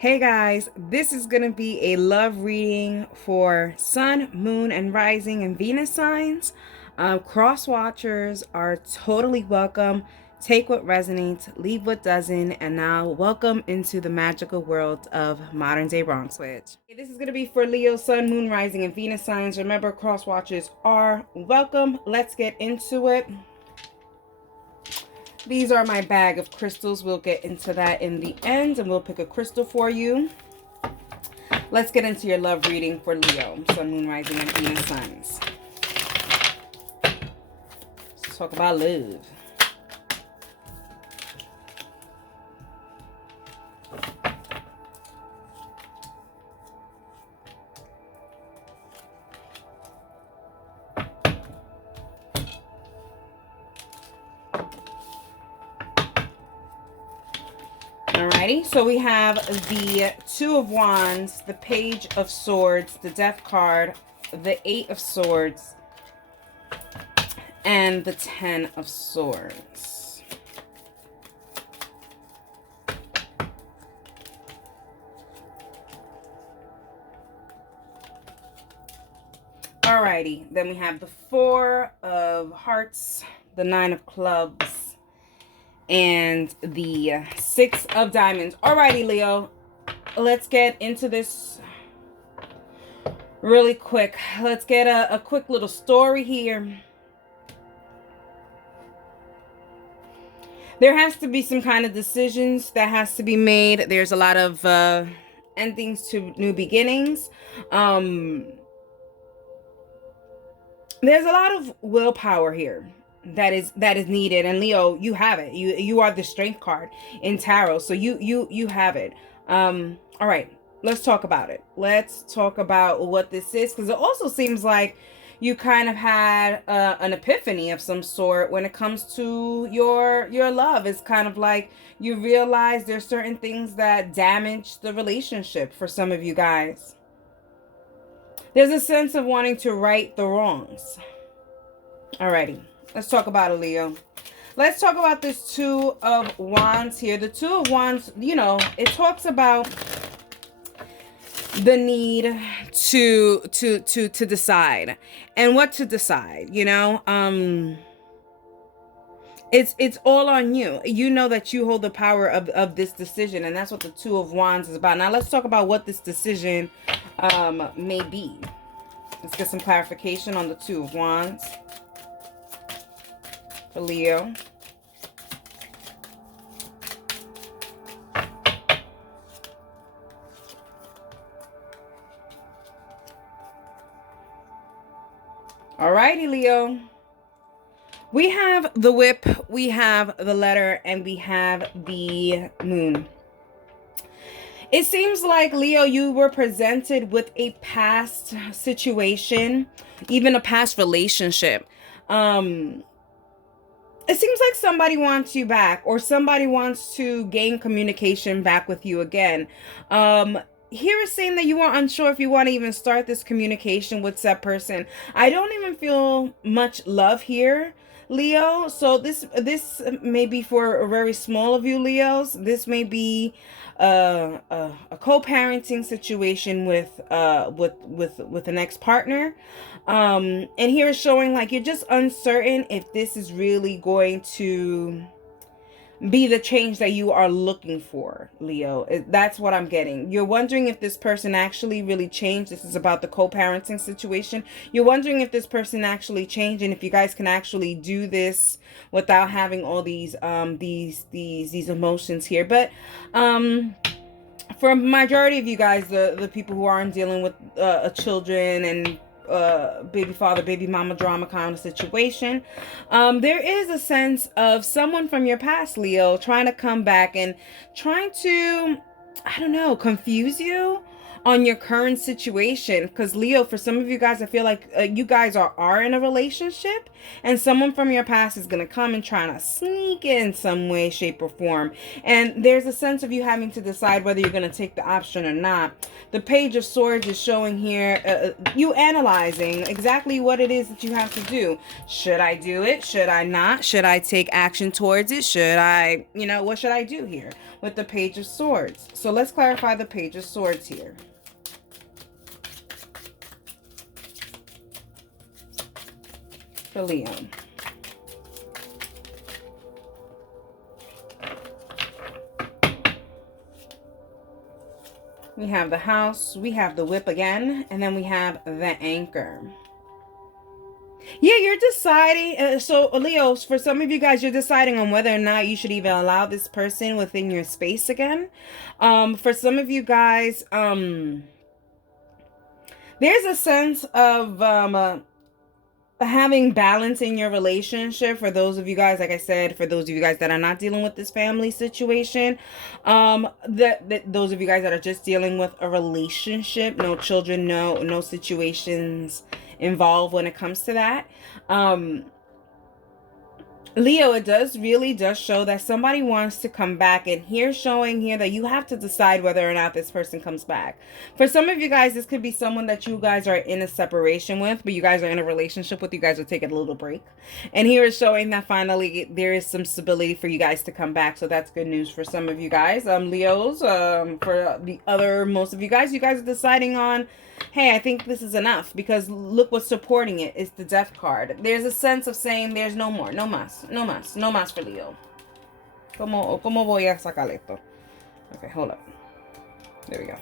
Hey guys, this is going to be a love reading for Sun, Moon, and Rising and Venus signs. Cross watchers are totally welcome. Take what resonates, leave what doesn't, and now welcome into the magical world of modern day wrong switch. This is going to be for Leo, Sun, Moon, Rising, and Venus signs. Remember, cross watchers are welcome. Let's get into it. These are my bag of crystals. We'll get into that in the end, and we'll pick a crystal for you. Let's get into your love reading for Leo, Sun, Moon, Rising, and Venus signs. Let's talk about love. Alrighty, so we have the Two of Wands, the Page of Swords, the Death card, the Eight of Swords, and the Ten of Swords. Alrighty, then we have the Four of Hearts, the Nine of Clubs, and the Six of Diamonds. Alrighty, Leo, let's get into this really quick. Let's get a quick little story here. There has to be some kind of decisions that has to be made. There's a lot of endings to new beginnings. There's a lot of willpower here that is needed, and Leo, you have it. You are the Strength card in tarot, so you have it. All right, let's talk about it. Let's talk about what this is, because it also seems like you kind of had an epiphany of some sort when it comes to your love. It's kind of like you realize there's certain things that damage the relationship for some of you guys. There's a sense of wanting to right the wrongs. Alrighty, let's talk about it, Leo. Let's talk about this Two of Wands here. The Two of Wands, you know, it talks about the need to decide and what to decide, you know. It's all on you. You know that you hold the power of this decision, and that's what the Two of Wands is about. Now let's talk about what this decision may be. Let's get some clarification on the Two of Wands for Leo. Alrighty, Leo. We have the Whip, we have the Letter, and we have the Moon. It seems like, Leo, you were presented with a past situation, even a past relationship. It seems like somebody wants you back, or somebody wants to gain communication back with you again. Here is saying that you are unsure if you want to even start this communication with that person. I don't even feel much love here, Leo. So this may be for a very small of you Leos. This may be a co-parenting situation with an ex-partner. And here is showing like you're just uncertain if this is really going to be the change that you are looking for, Leo. That's what I'm getting. You're wondering if this person actually really changed. This is about the co-parenting situation. You're wondering if this person actually changed, and if you guys can actually do this without having all these emotions here. But for a majority of you guys, the people who aren't dealing with children and baby father, baby mama drama kind of situation, there is a sense of someone from your past, Leo, trying to come back and trying to, I don't know, confuse you, on your current situation. Because Leo, for some of you guys, I feel like you guys are in a relationship, and someone from your past is going to come and try to sneak in some way, shape, or form. And there's a sense of you having to decide whether you're going to take the option or not. The Page of Swords is showing here you analyzing exactly what it is that you have to do. Should I do it? Should I not? Should I take action towards it? Should I, what should I do here with the Page of Swords? So let's clarify the Page of Swords here. For Leo. We have the House, we have the Whip again, and then we have the Anchor. Yeah, you're deciding. So, Leo, for some of you guys, you're deciding on whether or not you should even allow this person within your space again. For some of you guys, there's a sense of having balance in your relationship. For those of you guys, like I said, for those of you guys that are not dealing with this family situation, those of you guys that are just dealing with a relationship, no children, no situations involved when it comes to that, Leo, it really does show that somebody wants to come back, and here's showing here that you have to decide whether or not this person comes back. For some of you guys, this could be someone that you guys are in a separation with, but you guys are in a relationship with. You guys are taking a little break, and here is showing that finally there is some stability for you guys to come back. So that's good news for some of you guys. Leos, for the other most of you guys are deciding on, hey, I think this is enough, because look what's supporting it. It's the Death card. There's a sense of saying there's no more, no más for Leo. ¿Cómo voy a sacar esto? Okay, hold up. There we go.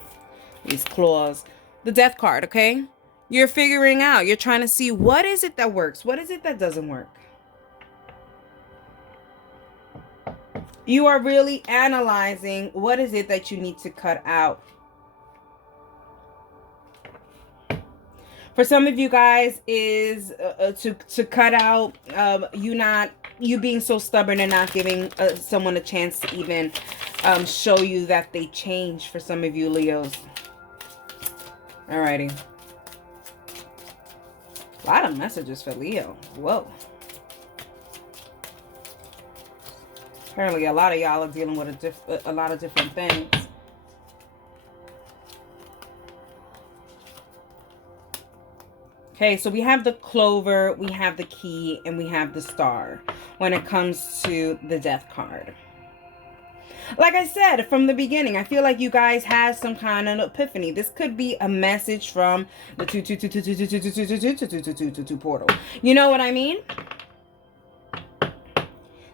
These claws. The Death card, okay? You're figuring out. You're trying to see what is it that works? What is it that doesn't work? You are really analyzing what is it that you need to cut out. For some of you guys is to cut out you being so stubborn and not giving someone a chance to even show you that they change. For some of you Leos. Alrighty. A lot of messages for Leo. Whoa. Apparently a lot of y'all are dealing with a lot of different things. Okay, so we have the Clover, we have the Key, and we have the Star when it comes to the Death card. Like I said from the beginning, I feel like you guys have some kind of epiphany. This could be a message from the 2 portal. You know what I mean?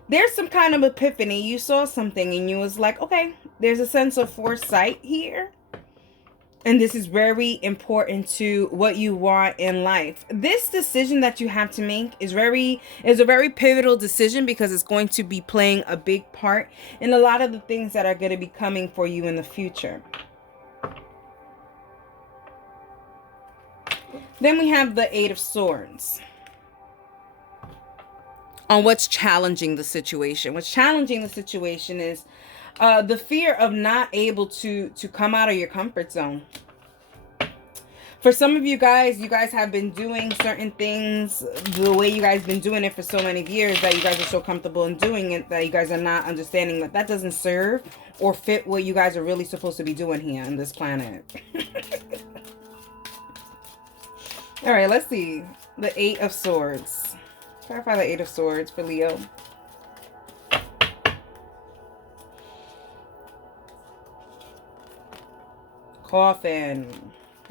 There's some kind of epiphany. You saw something and you was like, okay, there's a sense of foresight here. And this is very important to what you want in life. This decision that you have to make is a very pivotal decision, because it's going to be playing a big part in a lot of the things that are going to be coming for you in the future. Then we have the Eight of Swords. On what's challenging the situation. What's challenging the situation is the fear of not able to come out of your comfort zone. For some of you guys have been doing certain things the way you guys been doing it for so many years, that you guys are so comfortable in doing it, that you guys are not understanding that that doesn't serve or fit what you guys are really supposed to be doing here on this planet. All right, let's see. The Eight of Swords. Clarify the Eight of Swords for Leo. Coffin.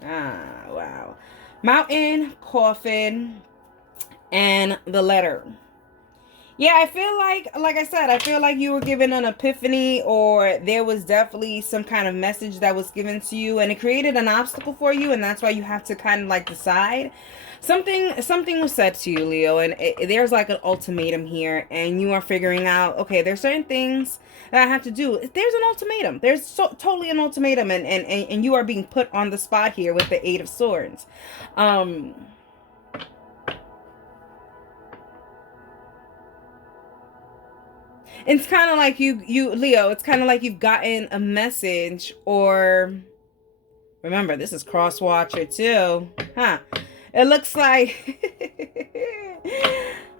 Ah, wow. Mountain, coffin, and the letter. Yeah, I feel like I said, I feel like you were given an epiphany, or there was definitely some kind of message that was given to you, and it created an obstacle for you, and that's why you have to kind of like decide. Something was said to you, Leo, and there's like an ultimatum here, and you are figuring out, okay, there's certain things that I have to do. There's an ultimatum. There's totally an ultimatum, and you are being put on the spot here with the Eight of Swords. It's kind of like you Leo, it's kind of like you've gotten a message, or Remember, this is cross watcher too. Huh. It looks like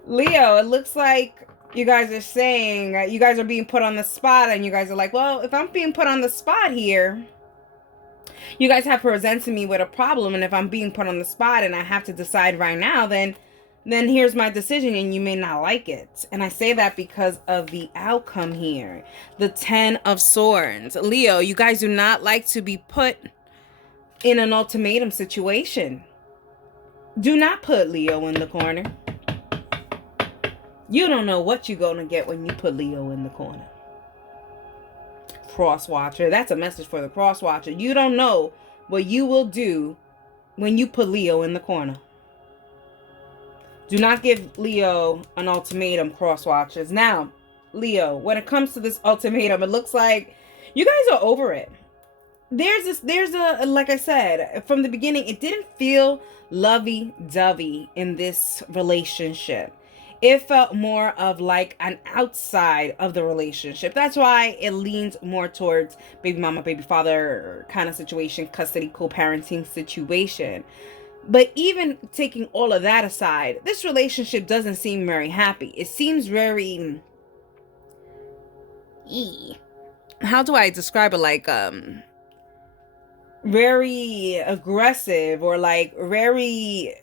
Leo, it looks like you guys are saying you guys are being put on the spot, and you guys are like, well, if I'm being put on the spot here, you guys have presented me with a problem, and if I'm being put on the spot and I have to decide right now, then here's my decision, and you may not like it. And I say that because of the outcome here. The 10 of Swords. Leo, you guys do not like to be put in an ultimatum situation. Do not put Leo in the corner. You don't know what you're going to get when you put Leo in the corner. Cross watcher. That's a message for the cross watcher. You don't know what you will do when you put Leo in the corner. Do not give Leo an ultimatum, cross watchers. Now, Leo, when it comes to this ultimatum, it looks like you guys are over it. There's a, like I said, from the beginning, it didn't feel lovey-dovey in this relationship. It felt more of like an outside of the relationship. That's why it leans more towards baby mama, baby father kind of situation, custody, co-parenting situation. But even taking all of that aside, this relationship doesn't seem very happy. It seems very... how do I describe it? Like, very aggressive, or like very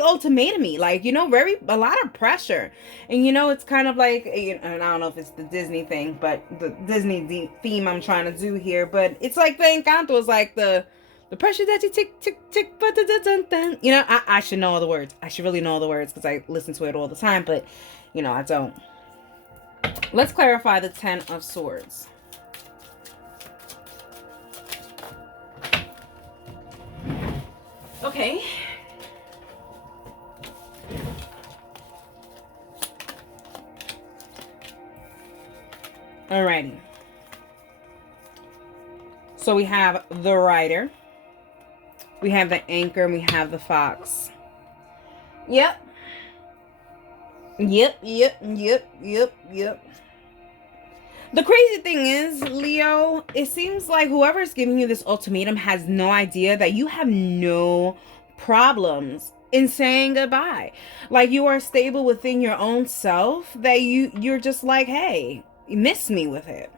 ultimatum-y, like, you know, a lot of pressure. And you know, it's kind of like, and I don't know if it's the Disney thing, but the Disney theme I'm trying to do here, but it's like the Encanto is like the pressure that you tick, tick, tick, but you know, I should know all the words. I should really know all the words because I listen to it all the time, but, you know, I don't. Let's clarify the 10 of Swords. Okay. Alrighty. So we have the Rider. We have the Anchor, and we have the Fox. Yep. Yep. The crazy thing is, Leo, it seems like whoever is giving you this ultimatum has no idea that you have no problems in saying goodbye. Like, you are stable within your own self, that you're just like, hey, miss me with it.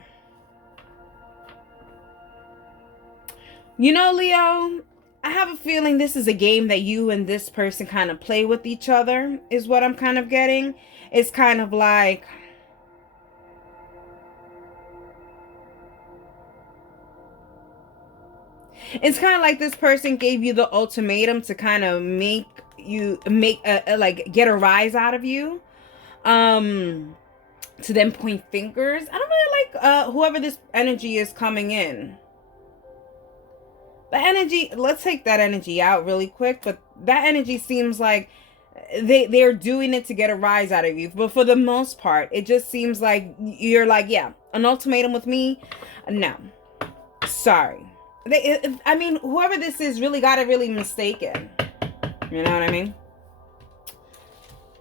You know, Leo, I have a feeling this is a game that you and this person kind of play with each other, is what I'm kind of getting. It's kind of like, this person gave you the ultimatum to kind of get a rise out of you, to then point fingers. I don't really like whoever this energy is coming in. The energy, let's take that energy out really quick, but that energy seems like they're doing it to get a rise out of you. But for the most part, it just seems like you're like, yeah, an ultimatum with me? No. Sorry. I mean, whoever this is really got it really mistaken. You know what I mean?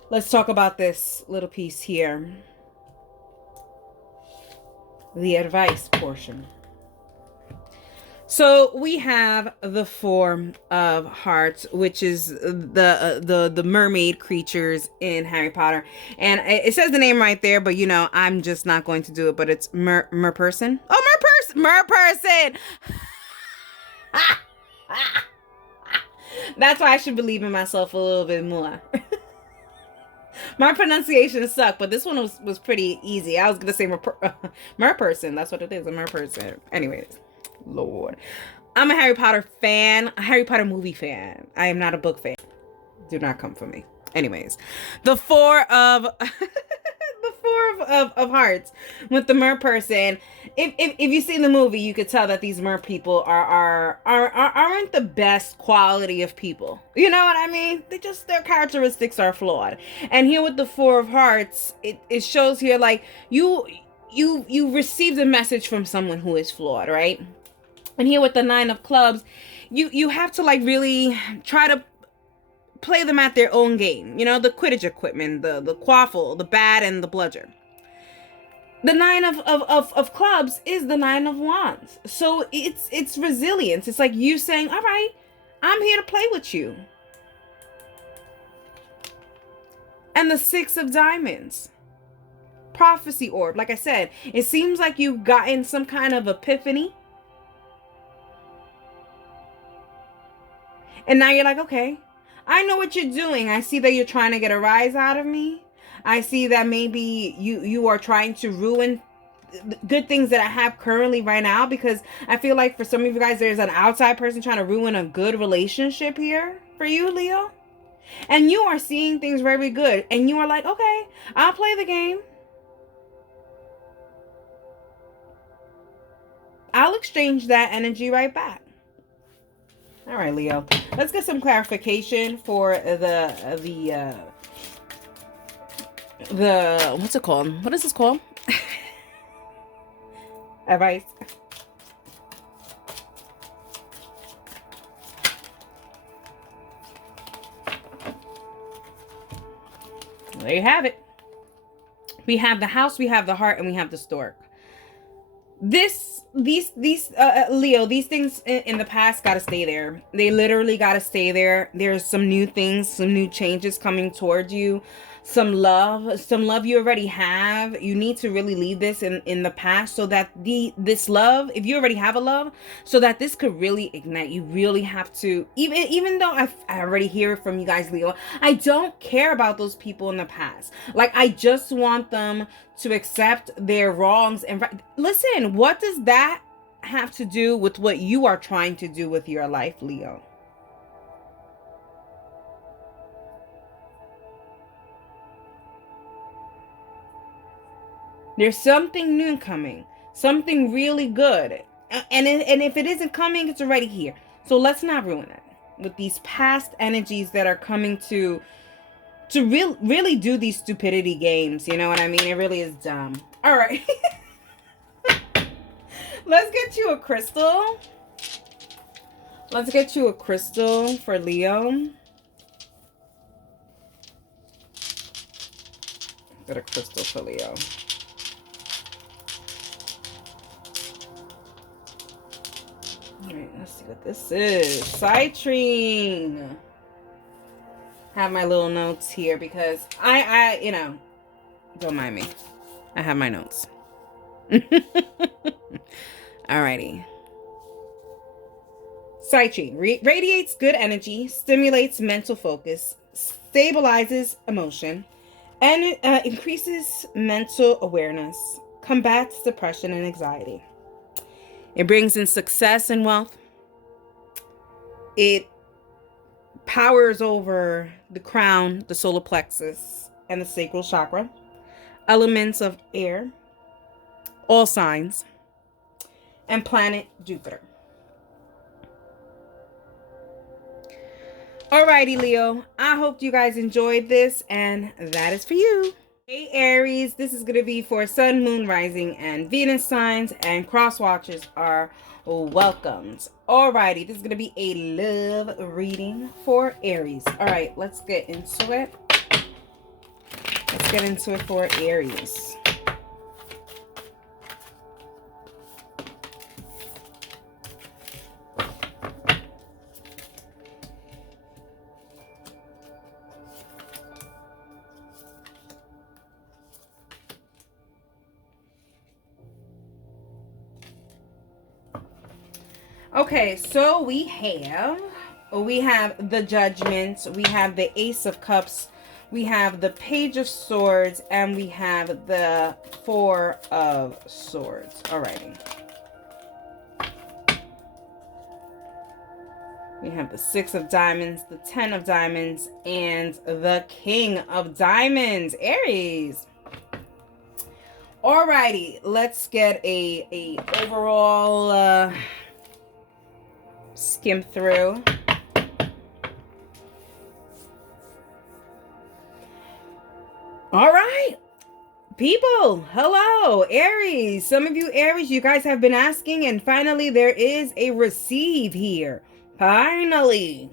Let's talk about this little piece here. The advice portion. So we have the Four of Hearts, which is the mermaid creatures in Harry Potter, and it says the name right there, but you know, I'm just not going to do it. But it's merperson. Oh, merperson. That's why I should believe in myself a little bit more. My pronunciation sucked, but this one was pretty easy. I was gonna say merperson. That's what it is, a merperson. Anyways. Lord, I'm a Harry Potter fan, a Harry Potter movie fan. I am not a book fan. Do not come for me. Anyways, the Four of of Hearts with the mer person. If you see the movie, you could tell that these mer people aren't the best quality of people. You know what I mean? Their characteristics are flawed. And here with the Four of Hearts, it shows here like you received a message from someone who is flawed, right? And here with the Nine of Clubs, you have to like really try to play them at their own game. You know, the Quidditch equipment, the quaffle, the bat, and the bludger. The nine of clubs is the nine of wands. So it's resilience. It's like you saying, all right, I'm here to play with you. And the six of diamonds. Prophecy orb. Like I said, it seems like you've gotten some kind of epiphany. And now you're like, okay, I know what you're doing. I see that you're trying to get a rise out of me. I see that maybe you are trying to ruin good things that I have currently right now, because I feel like for some of you guys, there's an outside person trying to ruin a good relationship here for you, Leo. And you are seeing things very good. And you are like, okay, I'll play the game. I'll exchange that energy right back. All right, Leo. Let's get some clarification for the what's it called? What is this called? Advice. There you have it. We have the house, we have the heart, and we have the stork. These Leo, these things in the past got to stay there. They literally got to stay there. There's some new things, some new changes coming towards you. Some love you already have. You need to really leave this in the past, so that this love, if you already have a love, so that this could really ignite. You really have to, even though I already hear it from you guys, Leo, I don't care about those people in the past. Like, I just want them to accept their wrongs and listen, what does that have to do with what you are trying to do with your life, Leo? There's something new coming, something really good. And if it isn't coming, it's already here. So let's not ruin it with these past energies that are coming to really do these stupidity games. You know what I mean? It really is dumb. All right. Let's get you a crystal. Let's get you a crystal for Leo. Get a crystal for Leo. All right, let's see what this is. Citrine. Have my little notes here because I you know, don't mind me. I have my notes. Alrighty. Citrine radiates good energy, stimulates mental focus, stabilizes emotion, and increases mental awareness, combats depression and anxiety. It brings in success and wealth. It powers over the crown, the solar plexus, and the sacral chakra. Elements of air, all signs, and planet Jupiter. Alrighty, Leo. I hope you guys enjoyed this, and that is for you. Hey, Aries, this is going to be for Sun, Moon, Rising, and Venus signs, and cross watchers are welcomed. Alrighty, this is going to be a love reading for Aries. Alright, let's get into it. Let's get into it for Aries. Okay, so we have the Judgment, we have the Ace of Cups, we have the Page of Swords, and we have the Four of Swords. Alrighty. We have the Six of Diamonds, the Ten of Diamonds, and the King of Diamonds. Aries. Alrighty, let's get a overall skim through. All right, people, hello, Aries. Some of you Aries, you guys have been asking, and finally there is a receive here. Finally.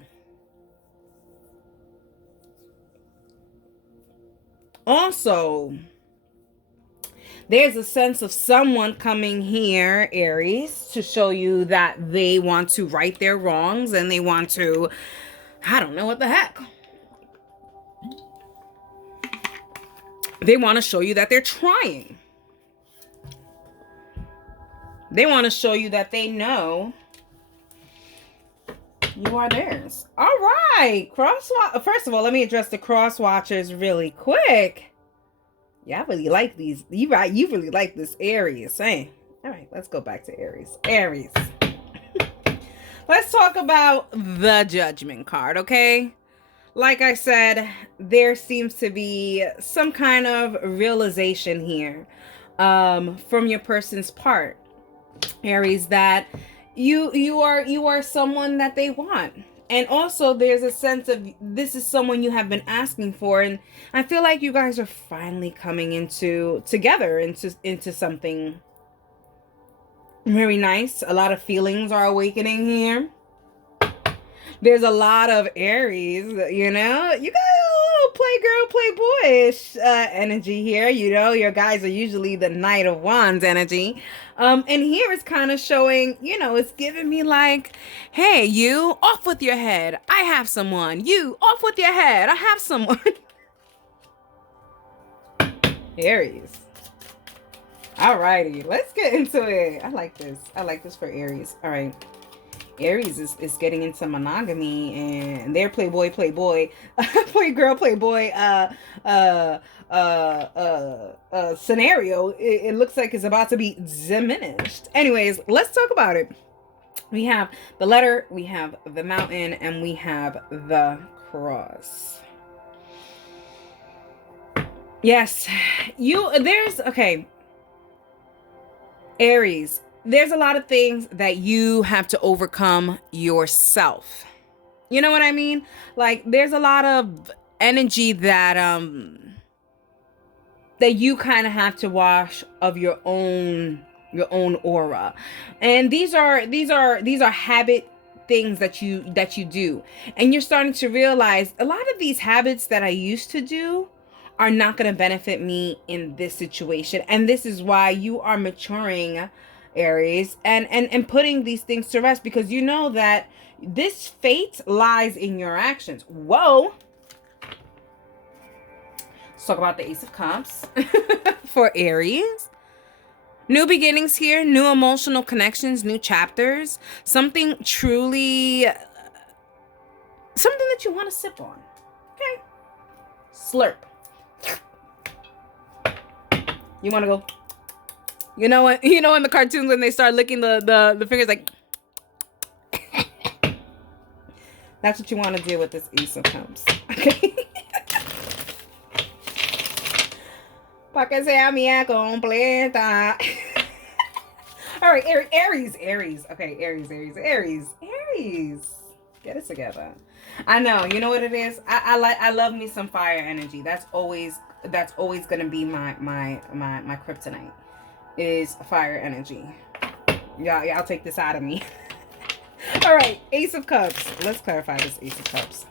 Also, There's a sense of someone coming here, Aries, to show you that they want to right their wrongs and they want to, I don't know what the heck. They want to show you that they're trying. They want to show you that they know you are theirs. All right. First of all, let me address the cross watchers really quick. Yeah, I really like these. You really like this Aries, eh? All right, let's go back to Aries. Aries. Let's talk about the Judgment card, okay? Like I said, there seems to be some kind of realization here from your person's part, Aries, that you are someone that they want. And also there's a sense of this is someone you have been asking for, and I feel like you guys are finally coming together into something very nice. A lot of feelings are awakening here. There's a lot of Aries, you know, you got a little playboyish energy here. You know, your guys are usually the Knight of Wands energy. And here it's kind of showing, you know, it's giving me like, hey, you, off with your head. I have someone. You, off with your head. I have someone. Aries. Alrighty, let's get into it. I like this. I like this for Aries. All right. Aries is getting into monogamy, and their playboy, play girl, playboy scenario, it looks like it's about to be diminished. Anyways, let's talk about it. We have the letter, we have the mountain, and we have the cross. Yes, okay. Aries, there's a lot of things that you have to overcome yourself. You know what I mean? Like, there's a lot of energy that you kind of have to wash of your own aura. And these are habit things that you do. And you're starting to realize a lot of these habits that I used to do are not going to benefit me in this situation. And this is why you are maturing, Aries, and putting these things to rest, because you know that this fate lies in your actions. Whoa. Let's talk about the Ace of Cups for Aries. New beginnings here, new emotional connections, new chapters, something that you want to sip on. Okay. Slurp. You want to go, you know in the cartoons when they start licking the fingers, like, that's what you want to do with this Ace of Cups. Okay. Pa que sea mía completa. All right, Aries. Okay, Aries. Get it together. I know. You know what it is? I love me some fire energy. That's always gonna be my kryptonite, is fire energy. Y'all take this out of me. All right, Ace of Cups. Let's clarify this Ace of Cups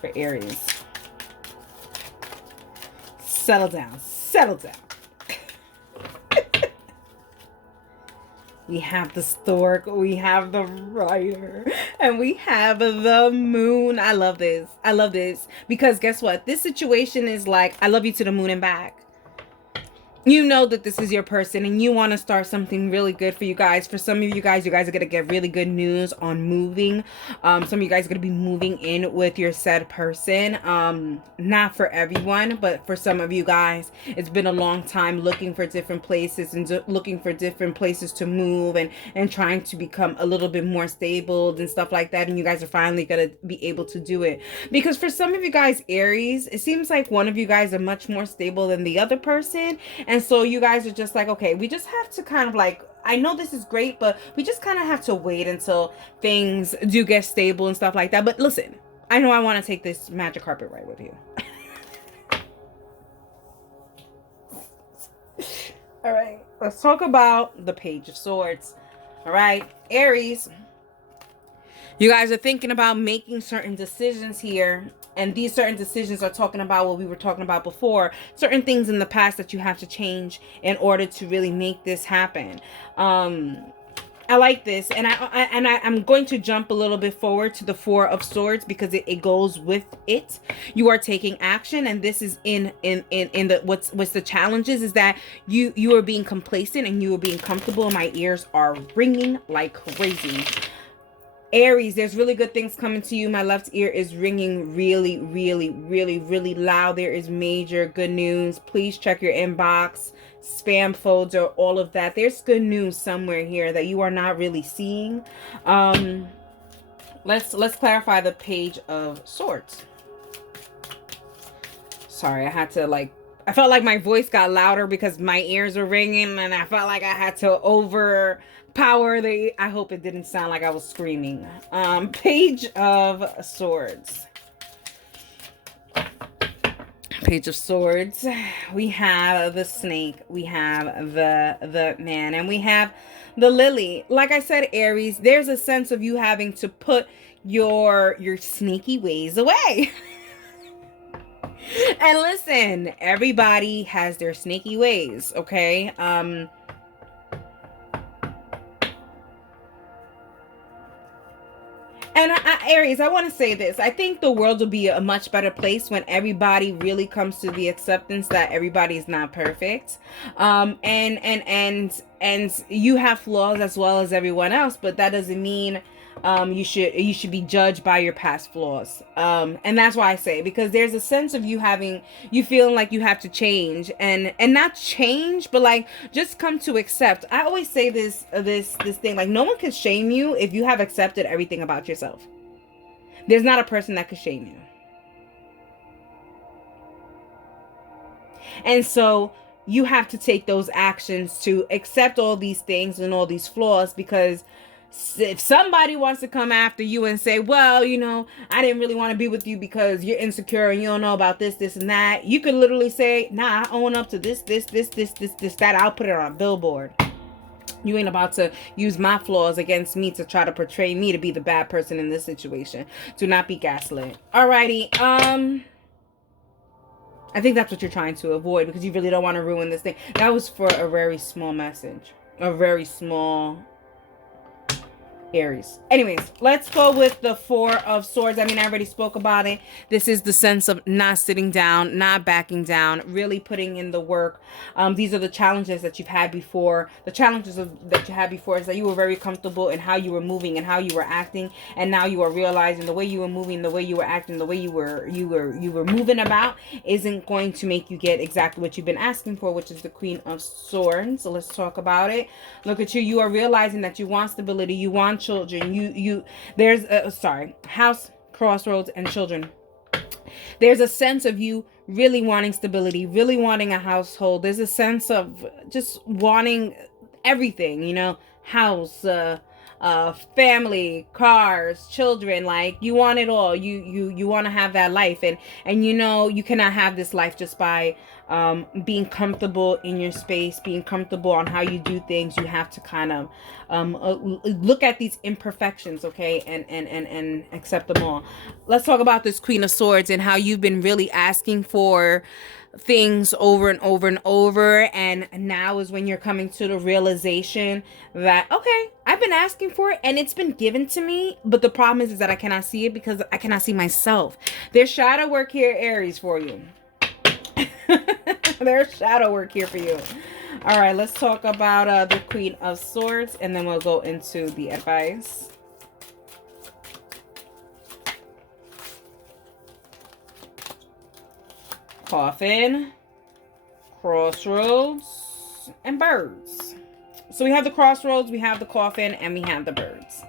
for Aries. Settle down. We have the stork, we have the rider, and we have the moon. I love this. Because guess what? This situation is like, I love you to the moon and back. You know that this is your person and you want to start something really good for you guys. For some of you guys are going to get really good news on moving. Some of you guys are going to be moving in with your said person. Not for everyone, but for some of you guys, it's been a long time looking for different places and looking for different places to move and trying to become a little bit more stable and stuff like that. And you guys are finally going to be able to do it. Because for some of you guys, Aries, it seems like one of you guys are much more stable than the other person. And so you guys are just like, okay, we just have to kind of like, I know this is great, but we just kind of have to wait until things do get stable and stuff like that. But listen, I know I want to take this magic carpet ride with you. All right, let's talk about the Page of Swords. All right, Aries, You guys are thinking about making certain decisions here. And these certain decisions are talking about what we were talking about before. Certain things in the past that you have to change in order to really make this happen. I like this, and I'm going to jump a little bit forward to the Four of Swords because it goes with it. You are taking action, and this is in the what's the challenges is that you are being complacent and you are being comfortable. My ears are ringing like crazy. Aries, there's really good things coming to you. My left ear is ringing really, really, really, really loud. There is major good news. Please check your inbox, spam folder, all of that. There's good news somewhere here that you are not really seeing. Let's clarify the Page of Swords. Sorry, I had to I felt like my voice got louder because my ears were ringing, and I felt like I had to overpower I hope it didn't sound like I was screaming. Page of Swords. Page of Swords. We have the snake, we have the man, and we have the lily. Like I said, Aries, there's a sense of you having to put your sneaky ways away. And listen, everybody has their sneaky ways, okay? And Aries, I want to say this. I think the world will be a much better place when everybody really comes to the acceptance that everybody is not perfect. And you have flaws as well as everyone else, but that doesn't mean you should be judged by your past flaws. And that's why I say, because there's a sense of you feeling like you have to change and not change, but like just come to accept. I always say this thing, like no one can shame you if you have accepted everything about yourself. There's not a person that could shame you. And so you have to take those actions to accept all these things and all these flaws, because if somebody wants to come after you and say, well, I didn't really want to be with you because you're insecure and you don't know about this, and that, you could literally say, nah, I own up to this, that. I'll put it on a billboard. You ain't about to use my flaws against me to try to portray me to be the bad person in this situation. Do not be gaslit. Alrighty. I think that's what you're trying to avoid, because you really don't want to ruin this thing. That was for a very small message. A very small Aries. Anyways, let's go with the Four of Swords. I mean, I already spoke about it. This is the sense of not sitting down, not backing down, really putting in the work. These are the challenges that you've had before. The challenges that you had before is that you were very comfortable in how you were moving and how you were acting, and now you are realizing the way you were moving, the way you were acting, the way you were moving about isn't going to make you get exactly what you've been asking for, which is the Queen of Swords. So let's talk about it. Look at you. You are realizing that you want stability, you want children, there's house, crossroads, and children. There's a sense of you really wanting stability, really wanting a household. There's a sense of just wanting everything, house, family, cars, children. Like, you want it all. You want to have that life, and you cannot have this life just by being comfortable in your space, being comfortable on how you do things. You have to kind of look at these imperfections, okay, and accept them all. Let's talk about this Queen of Swords and how you've been really asking for things over and over and over, and now is when you're coming to the realization that, okay, I've been asking for it and it's been given to me, but the problem is that I cannot see it because I cannot see myself. There's shadow work here, Aries, for you. There's shadow work here for you. All right, let's talk about the Queen of Swords, and then we'll go into the advice. Coffin, crossroads, and birds. So we have the crossroads, we have the coffin, and we have the birds.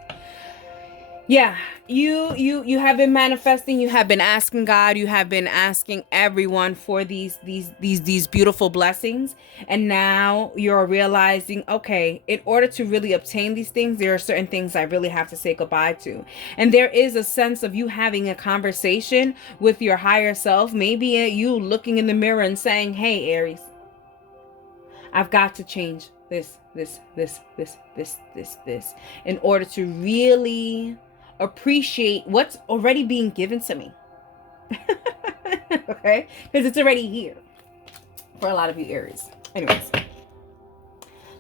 Yeah, you have been manifesting, you have been asking God, you have been asking everyone for these beautiful blessings, and now you're realizing, okay, in order to really obtain these things, there are certain things I really have to say goodbye to. And there is a sense of you having a conversation with your higher self, maybe you looking in the mirror and saying, hey, Aries, I've got to change this in order to really appreciate what's already being given to me. Okay? Because it's already here for a lot of you Aries. Anyways,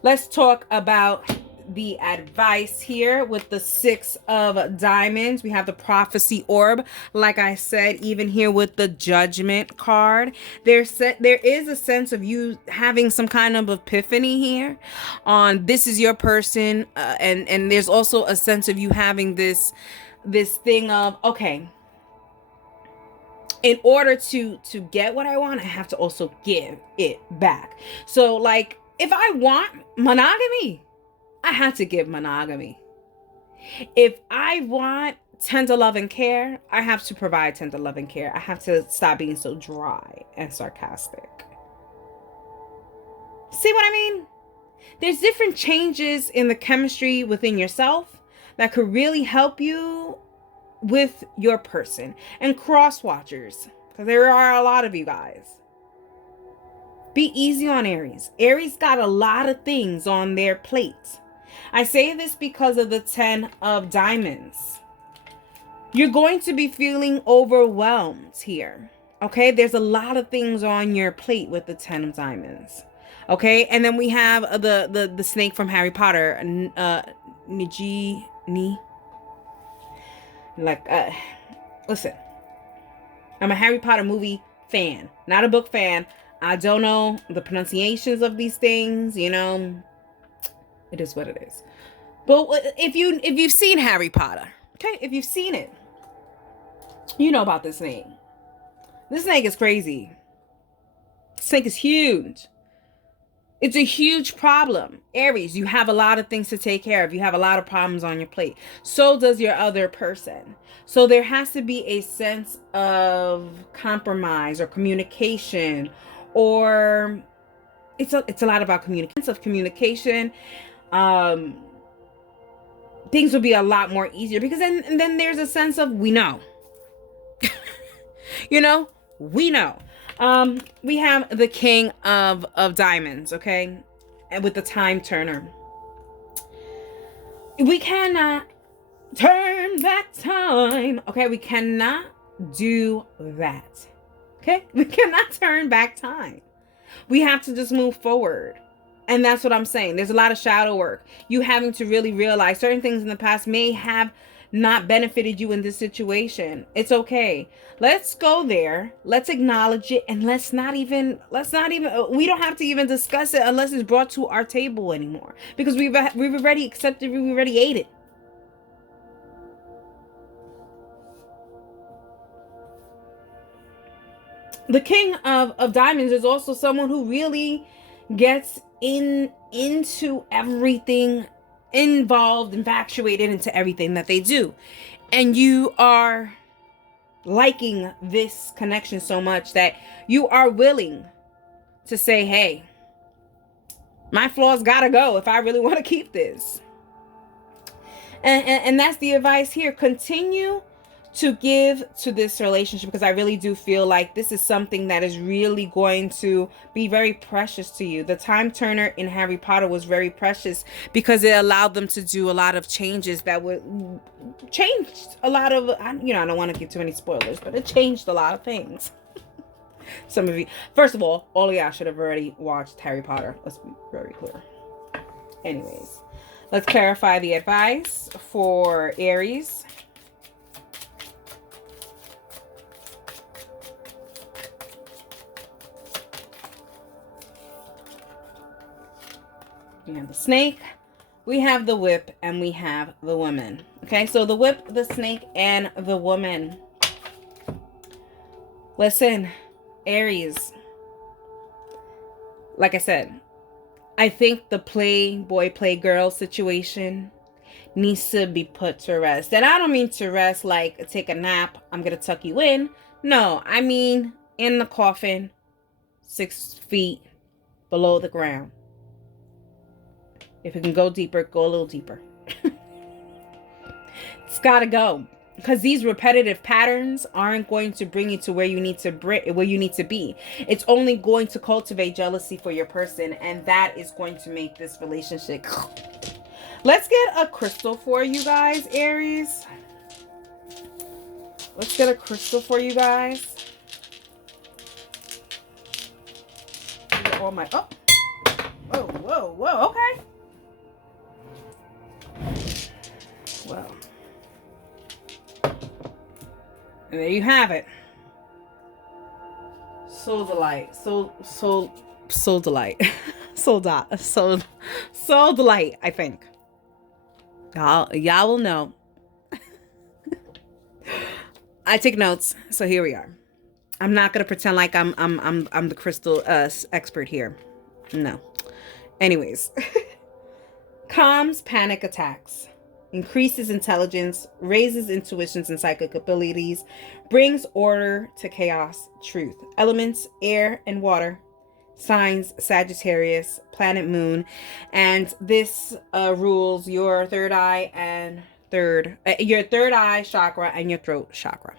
let's talk about the advice here with the 6 of diamonds. We have the prophecy orb. Like I said, even here with the judgment card, there is a sense of you having some kind of epiphany here on this is your person, and there's also a sense of you having this thing of, okay, in order to get what I want, I have to also give it back. So like, if I want monogamy, I have to give monogamy. If I want tender love and care, I have to provide tender love and care. I have to stop being so dry and sarcastic. See what I mean? There's different changes in the chemistry within yourself that could really help you with your person. And cross watchers, because there are a lot of you guys. Be easy on Aries. Aries got a lot of things on their plate. I say this because of the 10 of diamonds. You're going to be feeling overwhelmed here. Okay, there's a lot of things on your plate with the 10 of diamonds. Okay, and then we have the snake from Harry Potter, Nagini. Like, listen, I'm a Harry Potter movie fan, not a book fan. I don't know the pronunciations of these things, you know. It is what it is. But if you've seen Harry Potter, okay, if you've seen it, you know about this snake. This snake is crazy. Snake is huge. It's a huge problem. Aries, you have a lot of things to take care of. You have a lot of problems on your plate. So does your other person. So there has to be a sense of compromise or communication, or it's a lot about communication. Things will be a lot more easier because then there's a sense of we know. You know, we know. We have the king of diamonds, okay? And with the time turner. We cannot turn back time. Okay, we cannot do that. Okay? We cannot turn back time. We have to just move forward. And that's what I'm saying. There's a lot of shadow work. You having to really realize certain things in the past may have not benefited you in this situation. It's okay. Let's go there. Let's acknowledge it, and let's not even we don't have to even discuss it unless it's brought to our table anymore, because we've already accepted it, we already ate it. The king of diamonds is also someone who really gets into everything, involved, infatuated into everything that they do. And you are liking this connection so much that you are willing to say, hey, my flaws gotta go if I really want to keep this. And that's the advice here. Continue to give to this relationship, because I really do feel like this is something that is really going to be very precious to you. The time turner in Harry Potter was very precious because it allowed them to do a lot of changes that would change a lot of, I don't want to give too many spoilers, but it changed a lot of things. Some of you, first of all of y'all should have already watched Harry Potter. Let's be very clear. Anyways, let's clarify the advice for Aries. We have the snake, we have the whip, and we have the woman. Okay, so the whip, the snake, and the woman. Listen, Aries. Like I said, I think the playboy, playgirl situation needs to be put to rest. And I don't mean to rest like take a nap, I'm going to tuck you in. No, I mean in the coffin, 6 feet below the ground. If it can go deeper, go a little deeper. It's got to go, because these repetitive patterns aren't going to bring you to where you need to be. It's only going to cultivate jealousy for your person, and that is going to make this relationship. Let's get a crystal for you guys, Aries. Let's get a crystal for you guys. All my, oh, whoa, whoa, whoa, okay. Well, and there you have it. Soul delight, soul delight, soul delight. I think y'all will know. I take notes, so here we are. I'm not gonna pretend like I'm the crystal expert here. No. Anyways, calms panic attacks, increases intelligence, raises intuitions and psychic abilities, brings order to chaos, truth. Elements: air and water. Signs: Sagittarius, planet Moon, and this rules your third eye and your third eye chakra and your throat chakra.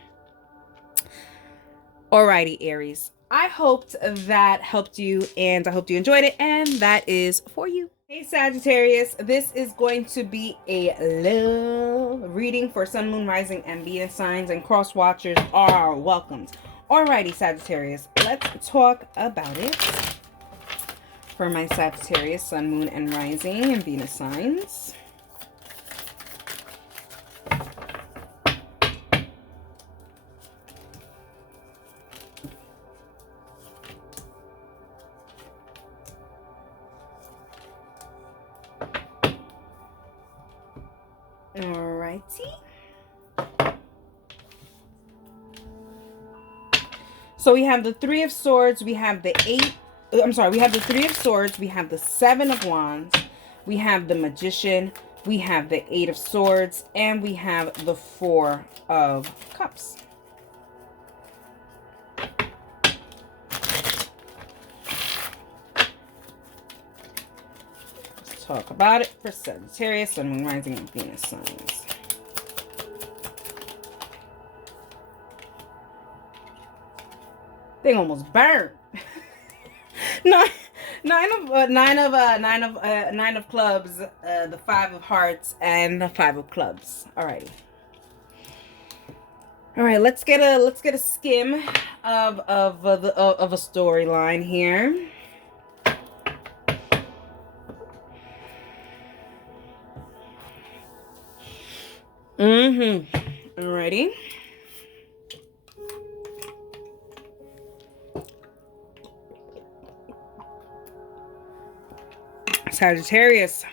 Alrighty, Aries. I hoped that helped you, and I hope you enjoyed it, and that is for you. Hey, Sagittarius, this is going to be a love reading for Sun, Moon, Rising, and Venus signs, and cross watchers are welcomed. Alrighty, Sagittarius, let's talk about it. For my Sagittarius, Sun, Moon, and Rising, and Venus signs. Alrighty. So we have the Three of Swords, we have the we have the Three of Swords, we have the Seven of Wands, we have the Magician, we have the Eight of Swords, and we have the Four of Cups. Let's talk about it for Sagittarius, Sun, Moon, Rising, and Venus signs. Thing almost burned. Nine of clubs, the Five of Hearts, and the Five of Clubs. Alrighty. All right, let's get a skim of a storyline here. Alrighty. Sagittarius,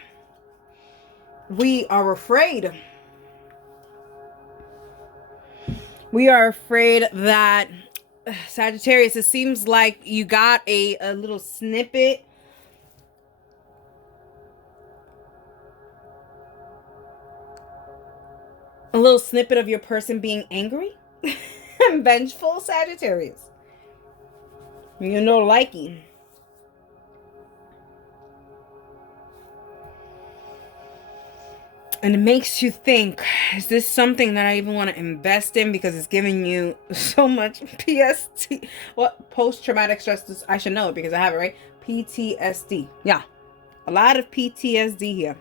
we are afraid. We are afraid that, Sagittarius, it seems like you got a little snippet. A little snippet of your person being angry and vengeful, Sagittarius. You know, likey. And it makes you think, is this something that I even want to invest in, because it's giving you so much PST, what, post-traumatic stress, I should know it because I have it, right? PTSD. Yeah, a lot of PTSD here.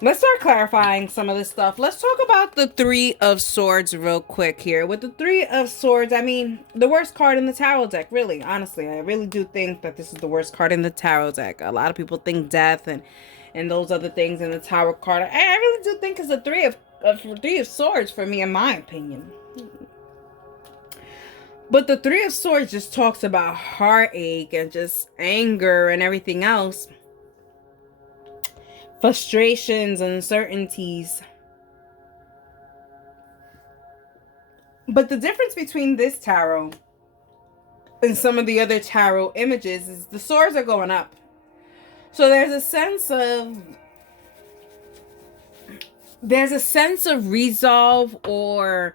Let's start clarifying some of this stuff. Let's talk about the Three of Swords real quick here. With the Three of Swords, I mean, the worst card in the tarot deck, really, honestly. I really do think that this is the worst card in the tarot deck. A lot of people think death and those other things in the tarot card. I really do think it's the Three of Swords for me, in my opinion. But the Three of Swords just talks about heartache and just anger and everything else. Frustrations, uncertainties. But the difference between this tarot and some of the other tarot images is the swords are going up. So there's a sense of resolve or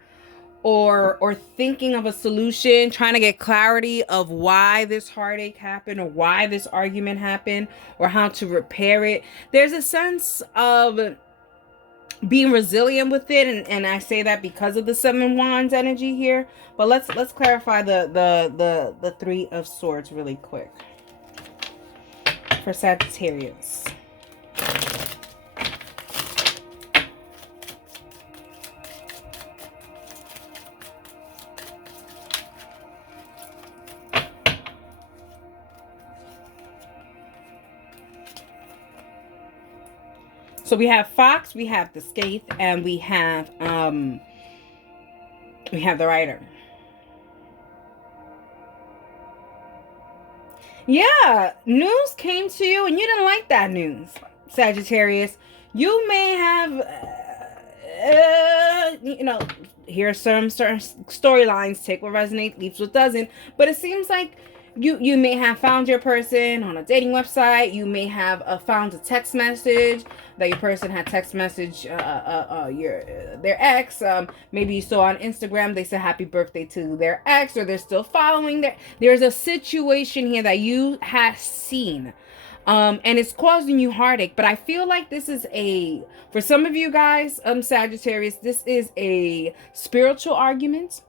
thinking of a solution, trying to get clarity of why this heartache happened or why this argument happened or how to repair it. There's a sense of being resilient with it, and I say that because of the Seven of Wands energy here. But let's clarify the Three of Swords really quick for Sagittarius. So we have Fox, we have the Skate, and we have the Rider. Yeah, news came to you and you didn't like that news, Sagittarius. You may have, here's some certain storylines. Take what resonates, leaves what doesn't. But it seems like you may have found your person on a dating website. You may have found a text message that your person had text message their ex. Maybe you saw on Instagram they said happy birthday to their ex, or they're still following there's a situation here that you have seen, and it's causing you heartache. But I feel like this is for some of you guys, Sagittarius, this is a spiritual argument.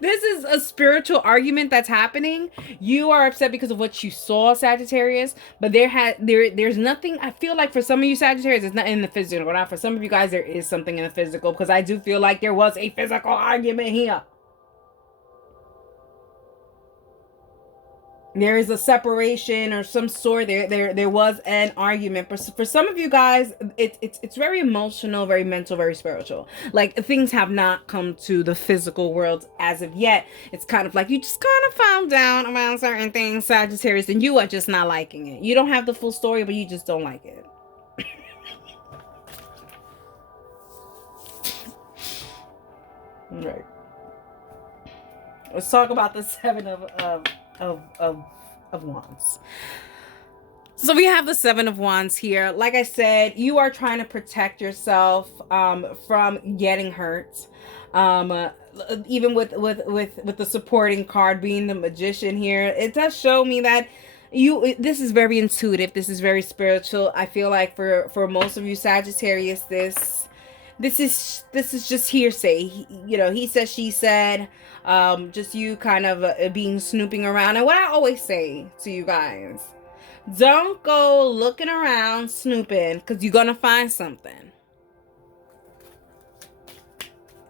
This is a spiritual argument that's happening. You are upset because of what you saw, Sagittarius, but there's nothing. I feel like for some of you Sagittarius, it's not in the physical. Now for some of you guys, there is something in the physical, because I do feel like there was a physical argument here. There is a separation or some sort. There was an argument. For some of you guys, it's very emotional, very mental, very spiritual. Like, things have not come to the physical world as of yet. It's kind of like you just kind of found out about certain things, Sagittarius, and you are just not liking it. You don't have the full story, but you just don't like it. Right. Let's talk about the Seven of Wands. So we have the Seven of Wands here. Like I said, you are trying to protect yourself from getting hurt. Even with the supporting card being the Magician here, it does show me that this is very intuitive. This is very spiritual. I feel like for most of you Sagittarius, this is just hearsay. He said, she said. Just you kind of being snooping around. And what I always say to you guys, don't go looking around snooping, because you're gonna find something.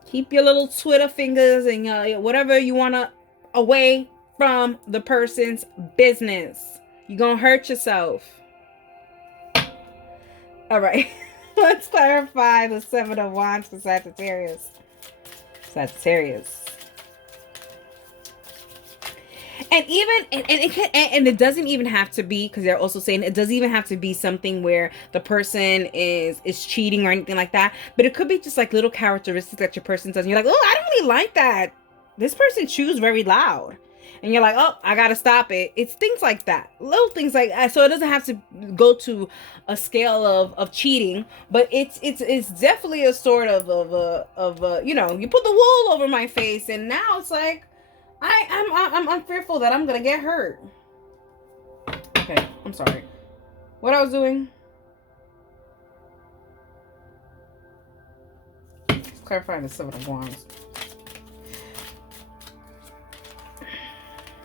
Keep your little Twitter fingers and whatever you wanna away from the person's business. You're gonna hurt yourself. All right. Let's clarify the Seven of Wands for Sagittarius. And it doesn't even have to be, because they're also saying it doesn't even have to be something where the person is cheating or anything like that. But it could be just like little characteristics that your person does. And you're like, oh, I don't really like that. This person chews very loud. And you're like, oh, I gotta stop it. It's things like that. Little things like that. So it doesn't have to go to a scale of cheating, but it's definitely a sort of you put the wool over my face, and now it's like I'm fearful that I'm gonna get hurt. Okay, I'm sorry. What I was doing? Clarifying the Seven of Wands.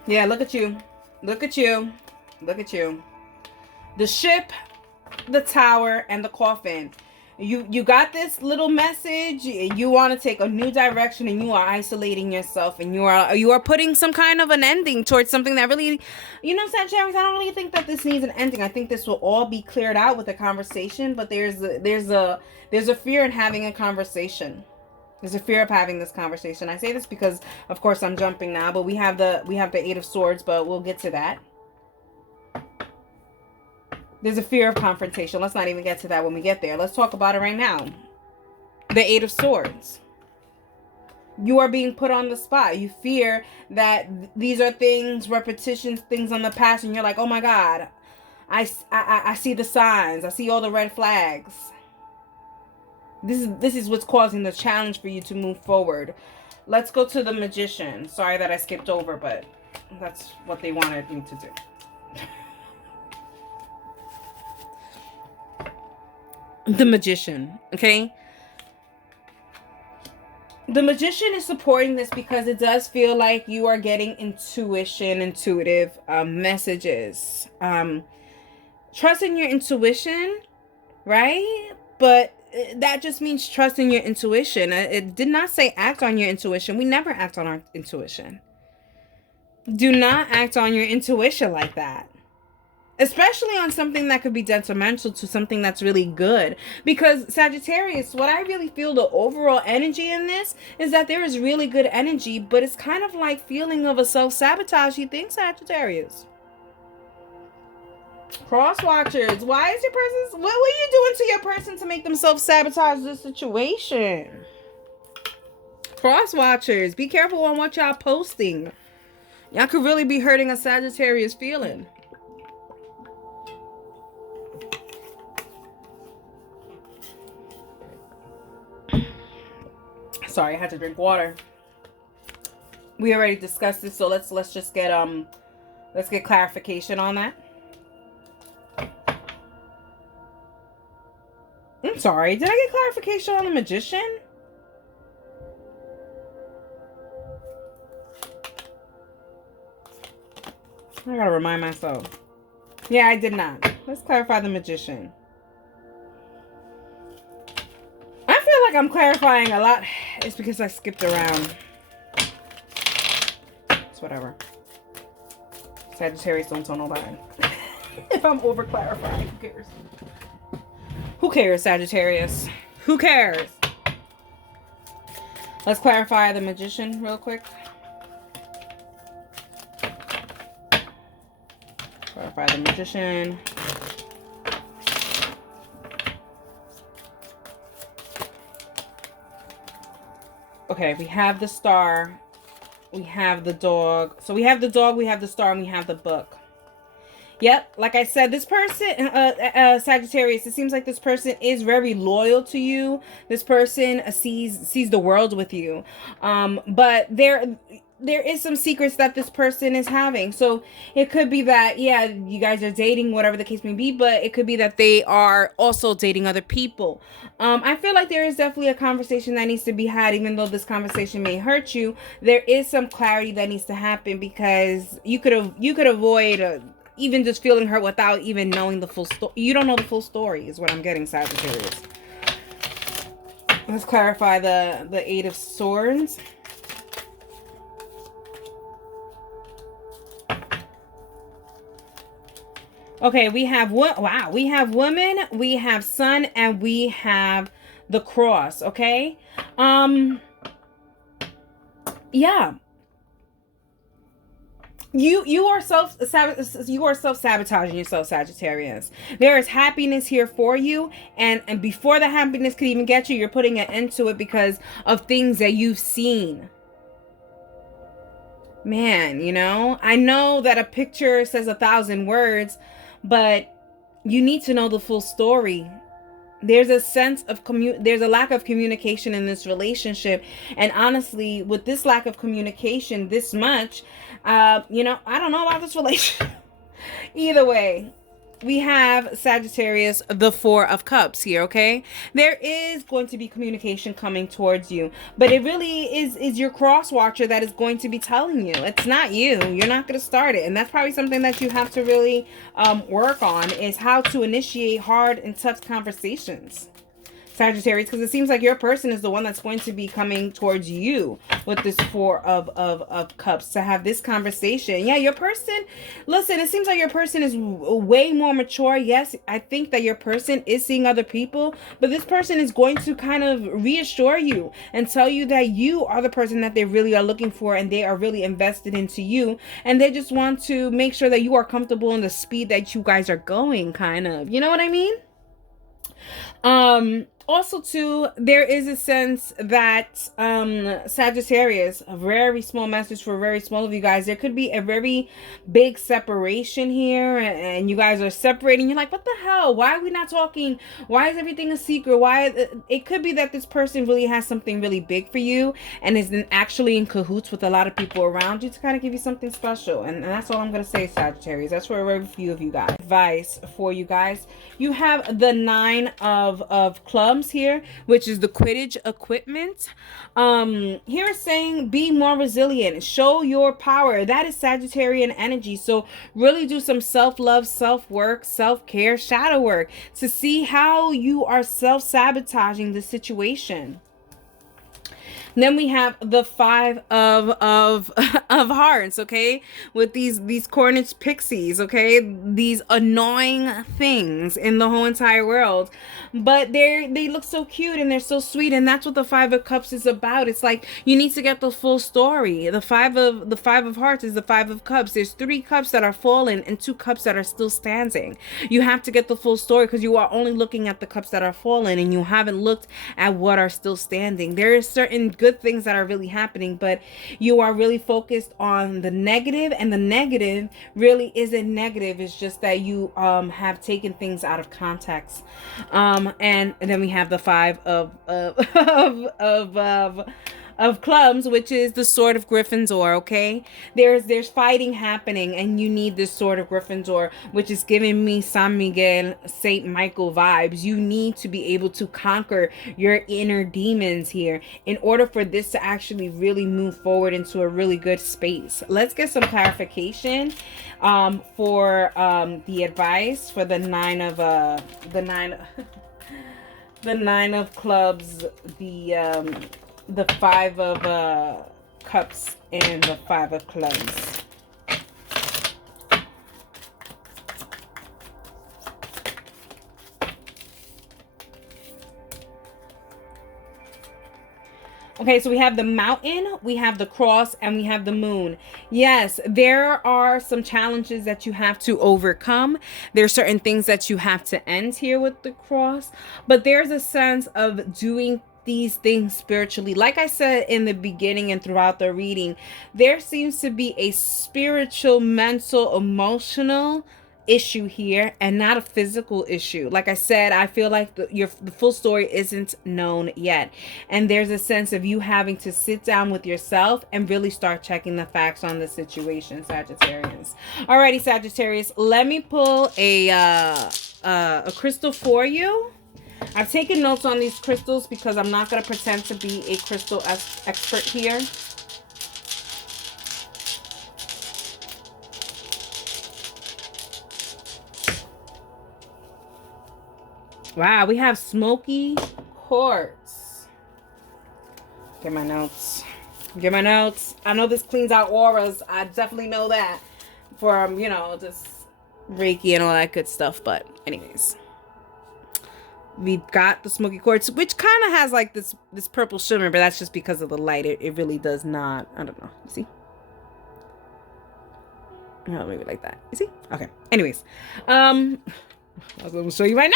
Yeah, look at you. Look at you. Look at you. The Ship, the Tower, and the Coffin. You got this little message. You want to take a new direction, and you are isolating yourself, and you are putting some kind of an ending towards something that really, Sagittarius, I don't really think that this needs an ending. I think this will all be cleared out with a conversation, but there's a fear in having a conversation. There's a fear of having this conversation. I say this because, of course, I'm jumping now, but we have the Eight of Swords, but we'll get to that. There's a fear of confrontation. Let's not even get to that when we get there. Let's talk about it right now. The Eight of Swords. You are being put on the spot. You fear that these are things, repetitions, things on the past, and you're like, oh my God, I see the signs. I see all the red flags. This is what's causing the challenge for you to move forward. Let's go to the Magician. Sorry that I skipped over, but that's what they wanted me to do. The Magician, okay? The Magician is supporting this because it does feel like you are getting intuitive messages. Trust in your intuition, right? But that just means trust in your intuition. It did not say act on your intuition. We never act on our intuition. Do not act on your intuition like that. especially on something that could be detrimental to something that's really good. Because Sagittarius, what I really feel the overall energy in this is that there is really good energy, but it's kind of like feeling of a self-sabotagey thing, Sagittarius. Cross watchers, why is your person, what were you doing to your person to make them self-sabotage this situation? Cross watchers, be careful on what y'all posting. Y'all could really be hurting a Sagittarius feeling. Sorry, I had to drink water. We already discussed this, so let's just get clarification on that. I'm sorry, did I get clarification on the Magician? I gotta remind myself. Yeah, I did not. Let's clarify the Magician. I feel like I'm clarifying a lot. It's because I skipped around. It's whatever. Sagittarius don't tell nobody. If I'm over clarifying, who cares? Who cares, Sagittarius? Who cares? Let's clarify the Magician real quick. Clarify the Magician. Okay, we have the Star. We have the Dog. So we have the Dog, we have the Star, and we have the Book. Yep, like I said, this person, Sagittarius, it seems like this person is very loyal to you. This person sees the world with you. But there is some secrets that this person is having. So it could be that, yeah, you guys are dating, whatever the case may be, but it could be that they are also dating other people. I feel like there is definitely a conversation that needs to be had, even though this conversation may hurt you. There is some clarity that needs to happen, because you could avoid even just feeling hurt without even knowing the full story. You don't know the full story is what I'm getting, Sagittarius. Let's clarify the Eight of Swords. Okay, we have we have Woman, we have Sun, and we have the Cross, okay? Yeah. You are self-sabotaging yourself, Sagittarius. There is happiness here for you, and before the happiness could even get you, you're putting an end to it because of things that you've seen. Man, you know, I know that a picture says 1,000 words, but you need to know the full story. There's a sense of there's a lack of communication in this relationship, and honestly, with this lack of communication this much, you know, I don't know about this relationship. Either way, we have Sagittarius, the Four of Cups here, okay? There is going to be communication coming towards you, but it really is your cross watcher that is going to be telling you. It's not you. You're not going to start it, and that's probably something that you have to really work on, is how to initiate hard and tough conversations, Sagittarius, because it seems like your person is the one that's going to be coming towards you with this Four of Cups to have this conversation. Yeah, your person, listen, it seems like your person is way more mature. Yes, I think that your person is seeing other people, but this person is going to kind of reassure you and tell you that you are the person that they really are looking for, and they are really invested into you, and they just want to make sure that you are comfortable in the speed that you guys are going, kind of. You know what I mean? Also too, there is a sense that Sagittarius, a very small message for very small of you guys, there could be a very big separation here, and you guys are separating. You're like, what the hell? Why are we not talking? Why is everything a secret? Why? It could be that this person really has something really big for you and is actually in cahoots with a lot of people around you to kind of give you something special. And that's all I'm going to say, Sagittarius. That's for a very few of you guys. Advice for you guys. You have the Nine of Clubs here, which is the Quidditch equipment. Here it's saying be more resilient, show your power. That is Sagittarian energy. So really do some self-love, self-work, self-care, shadow work to see how you are self-sabotaging the situation. Then we have the five of of hearts, okay? With these Cornish pixies, okay? These annoying things in the whole entire world. But they look so cute and they're so sweet, and that's what the five of cups is about. It's like you need to get the full story. The five of hearts is the five of cups. There's 3 cups that are fallen and 2 cups that are still standing. You have to get the full story because you are only looking at the cups that are fallen and you haven't looked at what are still standing. There is certain good things that are really happening, but you are really focused on the negative, and the negative really isn't negative. It's just that you have taken things out of context. And then we have the five of clubs, which is the sword of Gryffindor. Okay, there's fighting happening, and you need this sword of Gryffindor, which is giving me San Miguel, Saint Michael vibes. You need to be able to conquer your inner demons here in order for this to actually really move forward into a really good space. Let's get some clarification for the advice for the nine of the nine of clubs, the five of cups, and the five of clubs. Okay, so we have the mountain, we have the cross, and we have the moon. Yes, there are some challenges that you have to overcome. There's certain things that you have to end here with the cross, but there's a sense of doing these things spiritually. Like I said in the beginning and throughout the reading, there seems to be a spiritual, mental, emotional issue here and not a physical issue. Like I said, I feel like the full story isn't known yet, and there's a sense of you having to sit down with yourself and really start checking the facts on the situation, Sagittarius. Alrighty, Sagittarius, let me pull a crystal for you. I've taken notes on these crystals because I'm not going to pretend to be a crystal expert here. Wow, we have smoky quartz. Get my notes. Get my notes. I know this cleans out auras. I definitely know that from, you know, just Reiki and all that good stuff. But anyways, we've got the smoky quartz, which kind of has like this purple shimmer, but that's just because of the light. It really does not. I don't know. You see? No, maybe like that. You see? Okay. Anyways, I was going to show you my notes.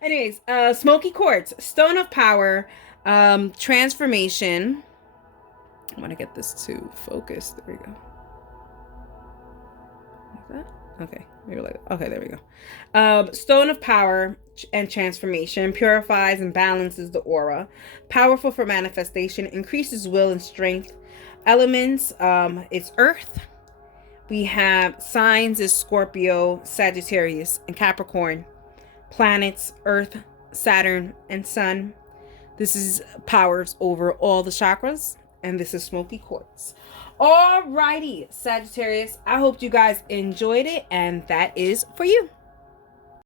Anyways, smoky quartz, stone of power, transformation. I want to get this to focus. There we go. Like that? Okay. Maybe like that. Okay, there we go. Stone of power and transformation, purifies and balances the aura. Powerful for manifestation, increases will and strength. Elements, it's earth. We have signs is Scorpio, Sagittarius, and Capricorn. Planets, Earth, Saturn, and Sun. This is powers over all the chakras, and this is smoky quartz. Alrighty, Sagittarius, I hope you guys enjoyed it, and that is for you.